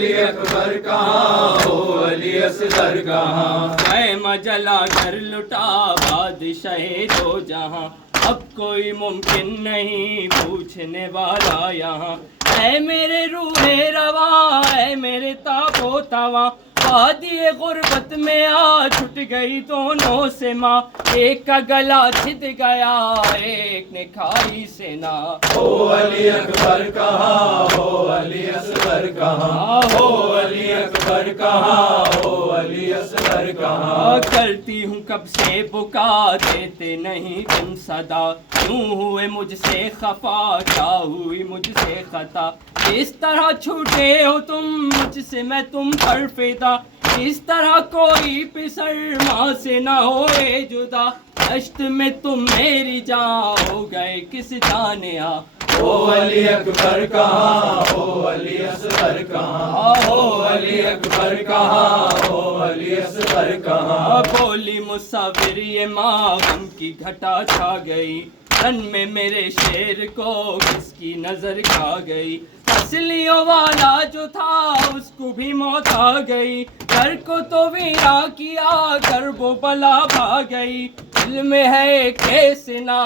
علی اکبر کہاں ہو علی اصغر کہاں، خیمہ جلا کر لٹا بادشاہ دو جہاں، اب کوئی ممکن نہیں پوچھنے والا یہاں، اے میرے روح رواں اے میرے تاب و تواں، وادی غربت میں آ چھٹ گئی دونوں سے ماں، ایک کا گلا چھد گیا ایک نے کھائی سینا، ہو علی اکبر کہاں ہو علی اصغر کہاں، ہو علی اکبر کہاں ہو علی اصغر کہاں، کرتی ہوں کب سے بکا دیتے نہیں تم صدا، کیوں ہوئے مجھ سے خفا کیا ہوئی مجھ سے خطا، اس طرح چھوٹے ہو تم مجھ سے میں تم پر فدا، اس طرح کوئی پسر ماں سے نہ ہوئے جدا، دشت میں تم میری جان ہو گئے کس جانیا، ہو علی اکبر کہاں ہو علی اصغر کہاں، ہو علی اکبر کہاں ہو علی اصغر کہاں، بولی مصور یہ ماں غم کی گھٹا چھا گئی، رن میں میرے شیر کو کس کی نظر کھا گئی، اصلیوں والا جو تھا اس کو بھی موت آ گئی، گھر کو تو ویرا کیا کر وہ بلا بھا گئی، دل میں ہے کیسے نہ